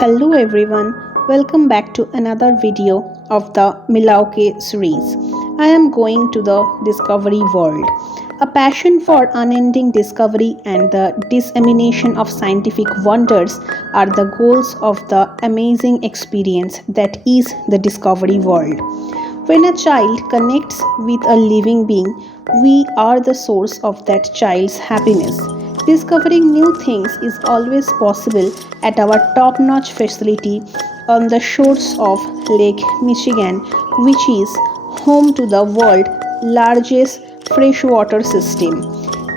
Hello everyone, welcome back to another video of the Milwaukee series. I am going to the discovery world. A passion for unending discovery and the dissemination of scientific wonders are the goals of the amazing experience that is the discovery world. When a child connects with a living being, we are the source of that child's happiness. Discovering new things is always possible at our top notch facility on the shores of Lake Michigan, which is home to the world's largest freshwater system.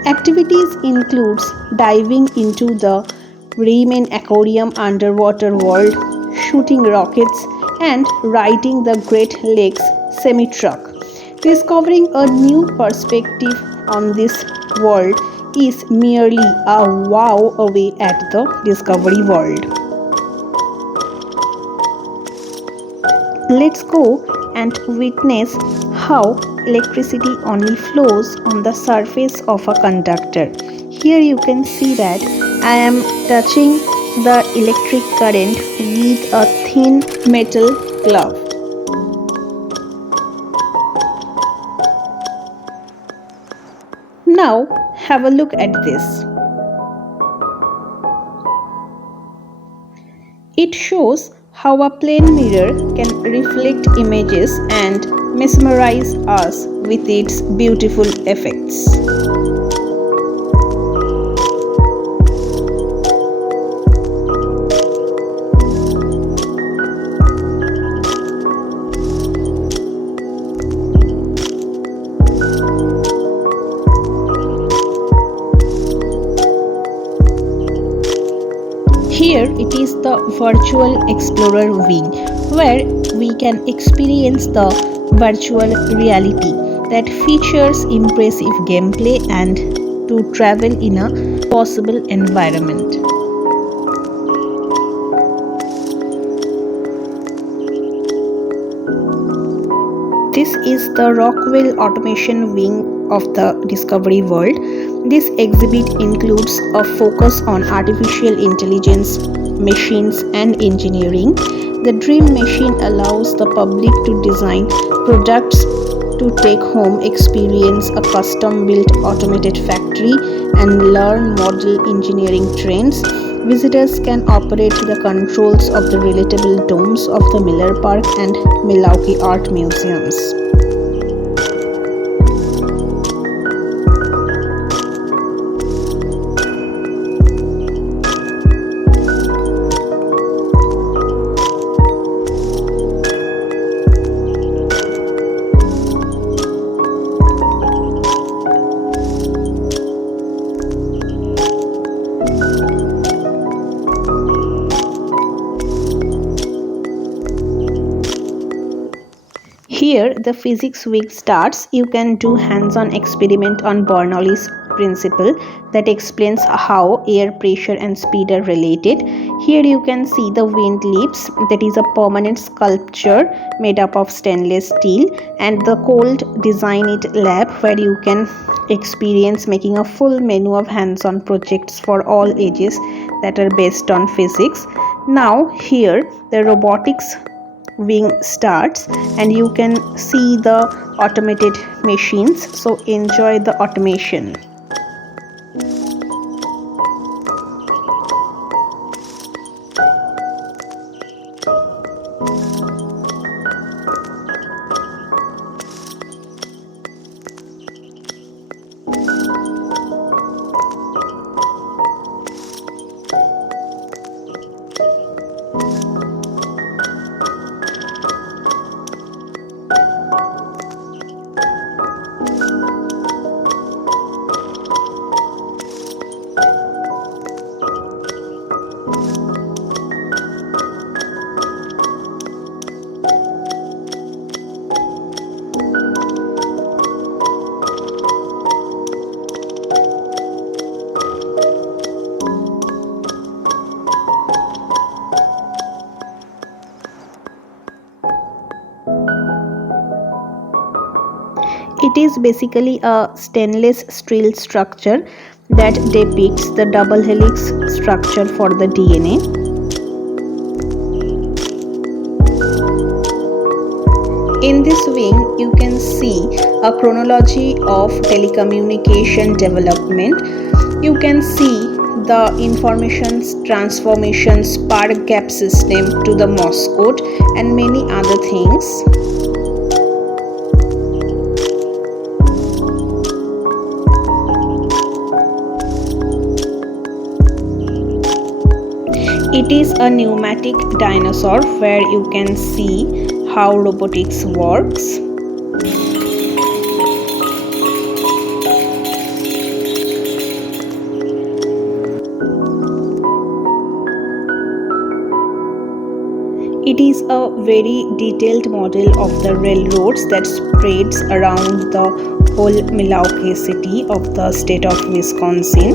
Activities includes diving into the Reiman Aquarium underwater world, shooting rockets, and riding the Great Lakes semi-truck. Discovering a new perspective on this world is merely a wow away at the discovery world. Let's go and witness how electricity only flows on the surface of a conductor. Here you can see that I am touching the electric current with a thin metal glove. Now have a look at this. It shows how a plane mirror can reflect images and mesmerize us with its beautiful effects. Here it is the Virtual Explorer wing, where we can experience the virtual reality that features impressive gameplay and to travel in a possible environment. This is the Rockwell Automation Wing of the Discovery World. This exhibit includes a focus on artificial intelligence, machines, and engineering. The Dream Machine allows the public to design products to take home, experience a custom-built automated factory, and learn model engineering trends. Visitors can operate the controls of the relatable domes of the Miller Park and Milwaukee Art Museums. Here the physics week starts. You can do hands-on experiment on Bernoulli's principle that explains how air pressure and speed are related. Here you can see the wind leaps, that is a permanent sculpture made up of stainless steel, and the cold design it lab where you can experience making a full menu of hands-on projects for all ages that are based on physics. Now here the robotics wing starts and you can see the automated machines, so enjoy the automation. It is basically a stainless steel structure that depicts the double helix structure for the DNA. In this wing, you can see a chronology of telecommunication development. You can see the information transformation spark gap system to the Morse code and many other things. It is a pneumatic dinosaur where you can see how robotics works. It is a very detailed model of the railroads that spreads around the whole Milwaukee city of the state of Wisconsin.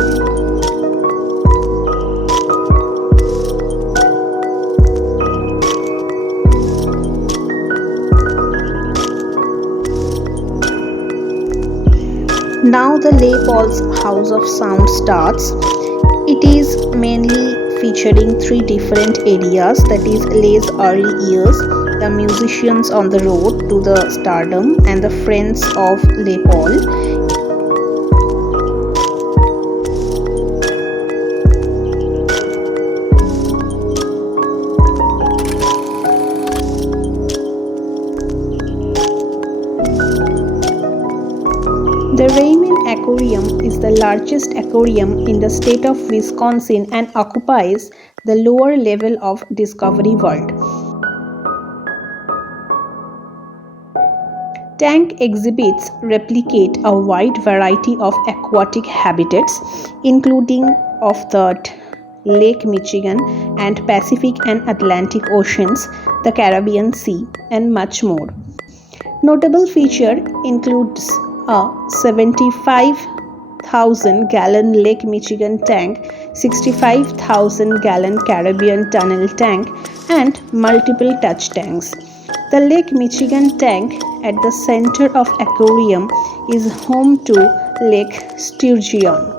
Now the Les Paul's House of Sound starts. It is mainly featuring three different areas, that is Les early years, the musicians on the road to the stardom, and the friends of Les Paul. The Reiman Aquarium is the largest aquarium in the state of Wisconsin and occupies the lower level of discoveryworld. Tank exhibits replicate a wide variety of aquatic habitats, including of the Lake Michigan and Pacific and Atlantic Oceans, the Caribbean Sea, and much more. Notable feature includes a 75,000-gallon Lake Michigan tank, 65,000-gallon Caribbean tunnel tank, and multiple touch tanks. The Lake Michigan tank at the center of aquarium is home to Lake Sturgeon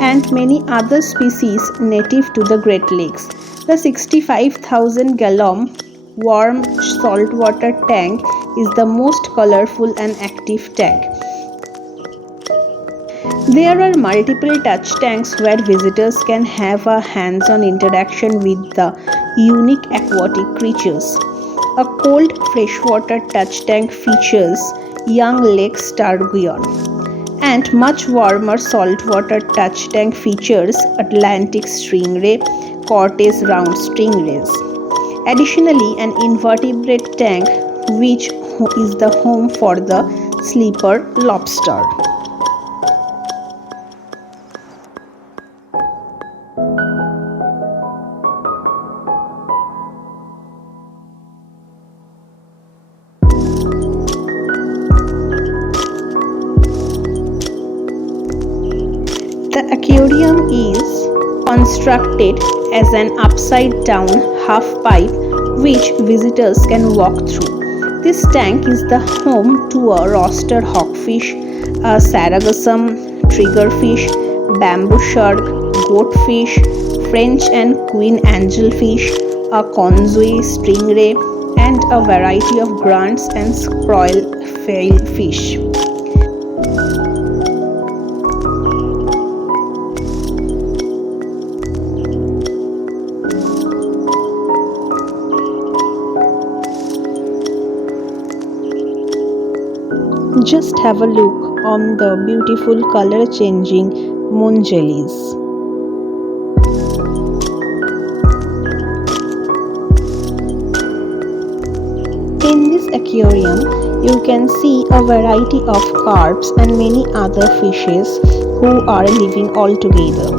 and many other species native to the Great Lakes. The 65,000-gallon warm saltwater tank is the most colorful and active tank. There are multiple touch tanks where visitors can have a hands-on interaction with the unique aquatic creatures. A cold freshwater touch tank features young Lake Sturgeon, and much warmer saltwater touch tank features Atlantic stingray, Cortez round stingrays. Additionally, an invertebrate tank which is the home for the sleeper lobster. The aquarium is constructed as an upside-down half-pipe which visitors can walk through. This tank is the home to a roster hawkfish, a sargassum triggerfish, bamboo shark, goatfish, French and queen angelfish, a conzoy stingray, and a variety of grunts and squirrel fish. Just have a look on the beautiful color changing moon jellies. In this aquarium, you can see a variety of carps and many other fishes who are living all together.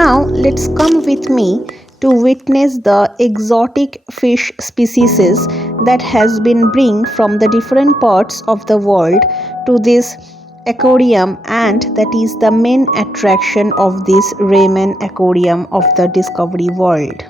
Now let's come with me to witness the exotic fish species that has been bring from the different parts of the world to this aquarium, and that is the main attraction of this Reiman Aquarium of the Discovery World.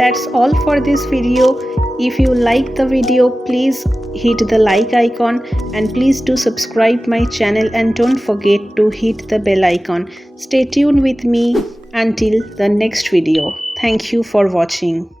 That's all for this video. If you like the video, please hit the like icon and please do subscribe my channel and don't forget to hit the bell icon. Stay tuned with me until the next video. Thank you for watching.